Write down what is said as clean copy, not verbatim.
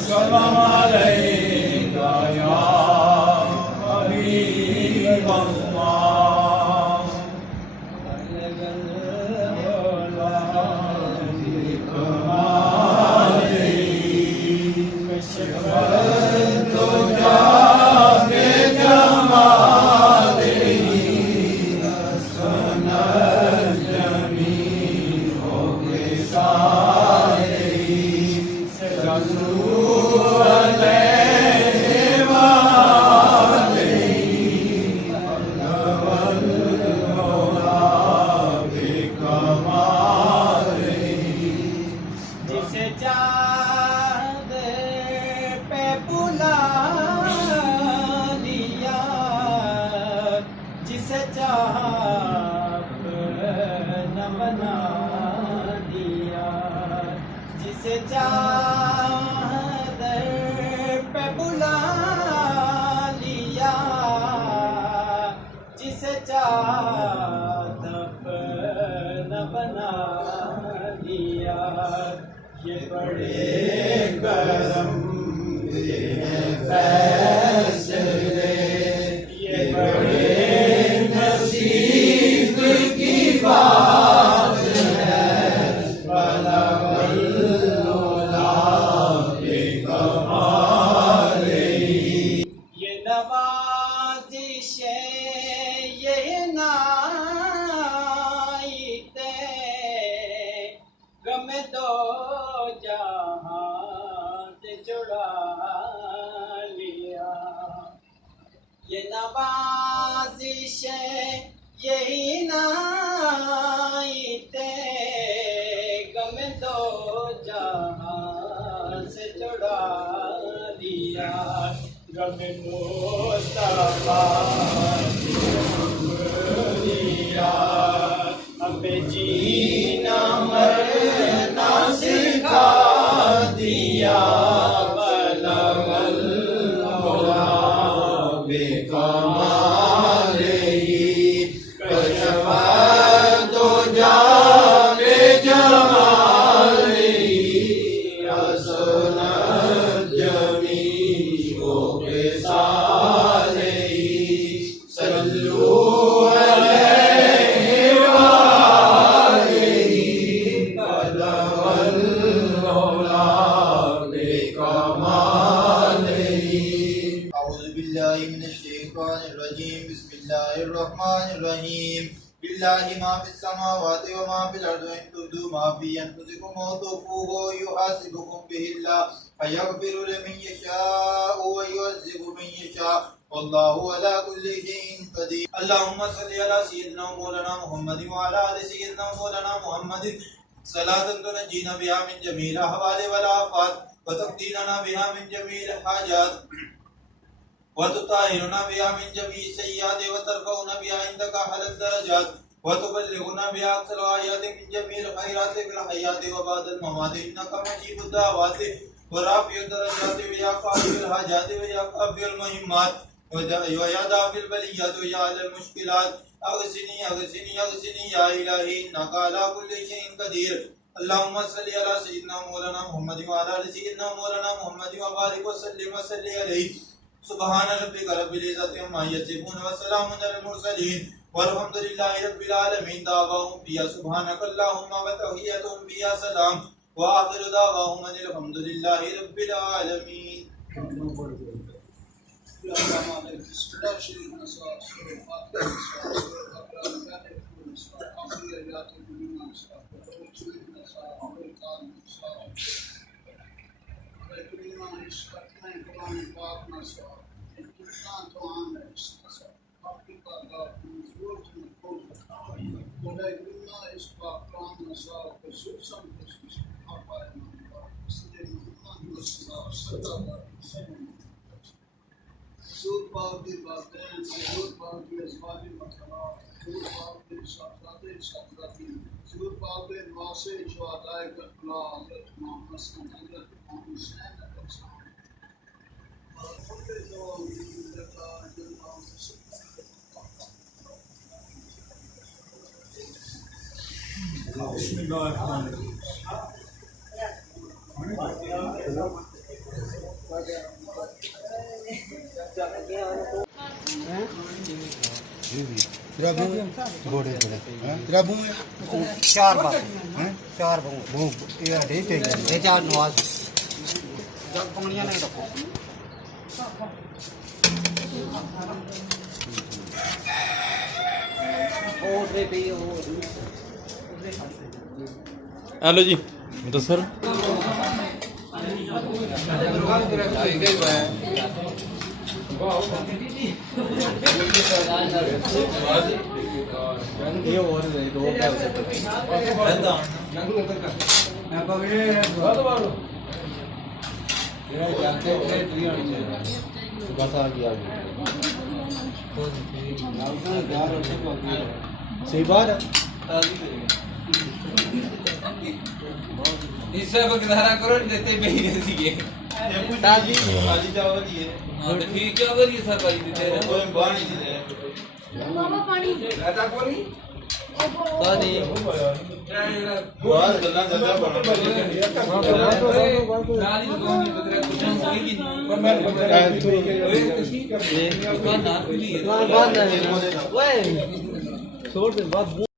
Selam aleyka ya Habiballah. जिसे चाँद पे बुला लिया, जिसे चाँद न बना दिया, जिसे चाँद पे बुला लिया, जिसे चाँद न बना दिया। ये बड़े करम के फैसले, ये बड़े नसीब की बात है। बलगल्लोला के कमाले, ये नवाज़िशें, ये इनायते, गम दो जहां से जुड़ा लिया। ये नवाज़िशें, ये इनायते, गम दो जहां से जुड़ा लिया। गम मुस्तफा लिया, हमें जीना मरना सिखा दिया। बलगल्लोला बेकमालिही, कशफ़ा दुजा बेजमालिही, हसनत जमीओ बेसालिही। सल्लू बिस्मिल्लाहिर्रहमानिर्रहीम। बिल्लाहि मा फिस समावाति व मा फिल अर्दि व इन तुब्दू मा फी अनफुसिकुम औ तुख़्फूहु युहासिबुकुम बिहिल्लाह फयग़फ़िरु लिमन यशाअ व युअज़्ज़िबु मन यशाअ वल्लाहु अला कुल्लि शैइन क़दीर। अल्लाहुम्मा सल्लि अला सय्यिदिना व मौलाना मुहम्मदिन व अला आलि सय्यिदिना व मौलाना मुहम्मदिन सलातन तुनज्जीना बिहा मिन जमील अहवाल वल आफ़ात व तक़दीना बिहा मिन जमील हाजात वतुताहिरुना बिहा मिन जमी सय्याति व तरफ़उना बिहा इंदका हलत दरजात व तुबल्लिगुना बिहा अक़सल आयाति मिन जमील खैराति फिल हयाति व बादल ममाति इन्नका मुजीबुद दावाति व राफ़िउद दरजाति व या क़ादिल हाजाति व या क़ाफ़िल मुहिम्मात व या दाफ़िल बलियात व या अल मुश्किलात। अग़सिनी अग़सिनी अग़सिनी या इलाही इन्नका अला कुल्लि शैइन क़दीर। अल्लाहुम्मा सल्लि अला सय्यिदिना मौलाना मुहम्मदिन व अला आलि सय्यिदिना मौलाना मुहम्मदिन व बारिक व सल्लिम व सल्लि अलैहि। सुब्हान रब्बिका रब्बिल इज़्ज़ति अम्मा यसिफून व सलामुन अलल मुरसलीन वल्हम्दुलिल्लाहि रब्बिल आलमीन। दावाहुम फिया सुब्हानका अल्लाहुम्मा व तहिय्यतुहुम फिया सलाम व आखिरु दावाहुम अनिल हम्दुलिल्लाहि रब्बिल आलमीन। Bismillahirrahmanirrahim. तेरा बहू घोड़े घोड़े तेरा बहू है चार बार हैं चार बहु बहू ये ढेर चाहिए ये चार नवाज जब पंगड़ियां नहीं रखो हेलो जी तो सर सही बात है इससे बगदारा करो देते बेही सीगे ताजी ताजी चावल ही है हां तो ठीक क्या करिए सर भाई देते रहे कोई पानी नहीं दे बहुत गल्ला ज्यादा बना नाली दुकान में बदरा कुछ होई की दुकान ना खुली है छोड़ दे बात